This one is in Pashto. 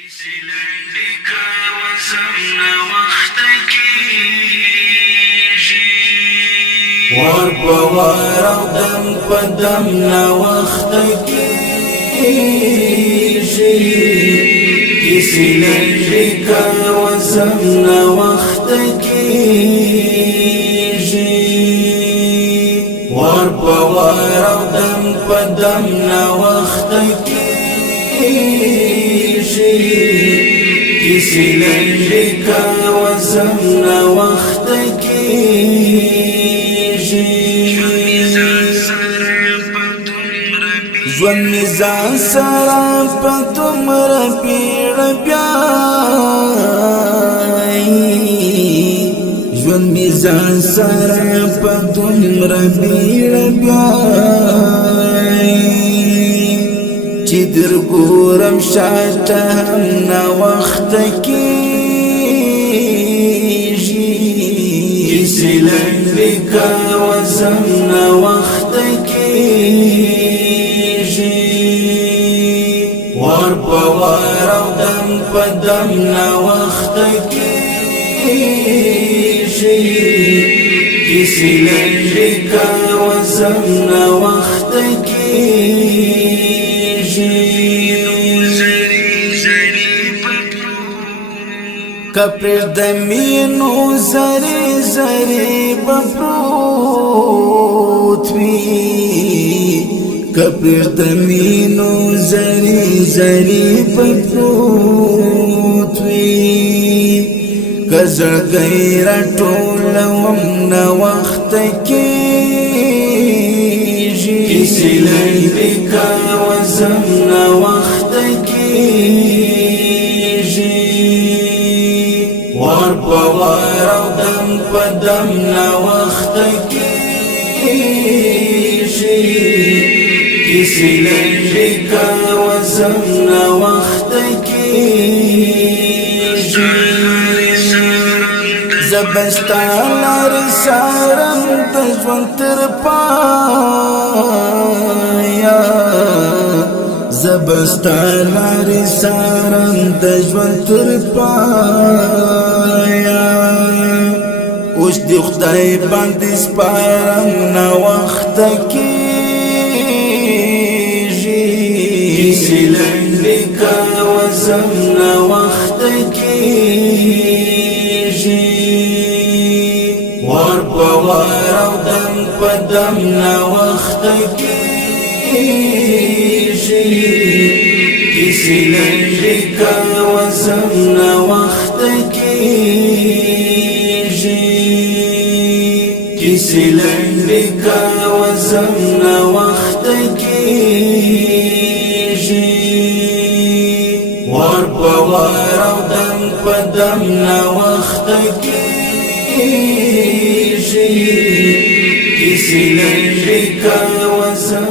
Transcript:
کسی لنډی که وزم نوخته کیږي وار په وار او دم په دم نوخته کیږي کسی لنډی که وزم نوخته کیږي وار په وار او دم په دم نوخته کسی لنډی که وزم نوخته کیږي ژوند مې ځان سره په دومره بیړه بیایي ژوند مې ځان سره په دومره بیړه بیایي چې در ګورم شاته هم ناوخته کیږي کسی لنډی که وزم ناوخته کیږي وار په وار او دم په دم ناوخته کیږي کسی لنډی که وزم ناوخته کیږي کپر دمینو زری زری بپروت وی کپر دمینو زری زری بپروت وی کزر غیر ټولوم نوخته کیږي کسی لنډی که وزم نوخته کیږي وار په وار او دم په دم نوخته کیږي کسی لنډی که وزم نوخته کیږي زبستا لارې سارم د ژوند تر پایا زبستا لارې سارم د ژوند تر پایا اوس د خدای باندې سپارم ناوخته کیږي کسی لنډی که وزم ناوخته کیږي وار په وار او دم په دم ناوخته کیږي کسی لنډی که وزم ناوخته کیږي کسی لنډی که وزم ناوخته کیږي وار په وار او دم په دم ناوخته کیږي کسی لنډی که وزم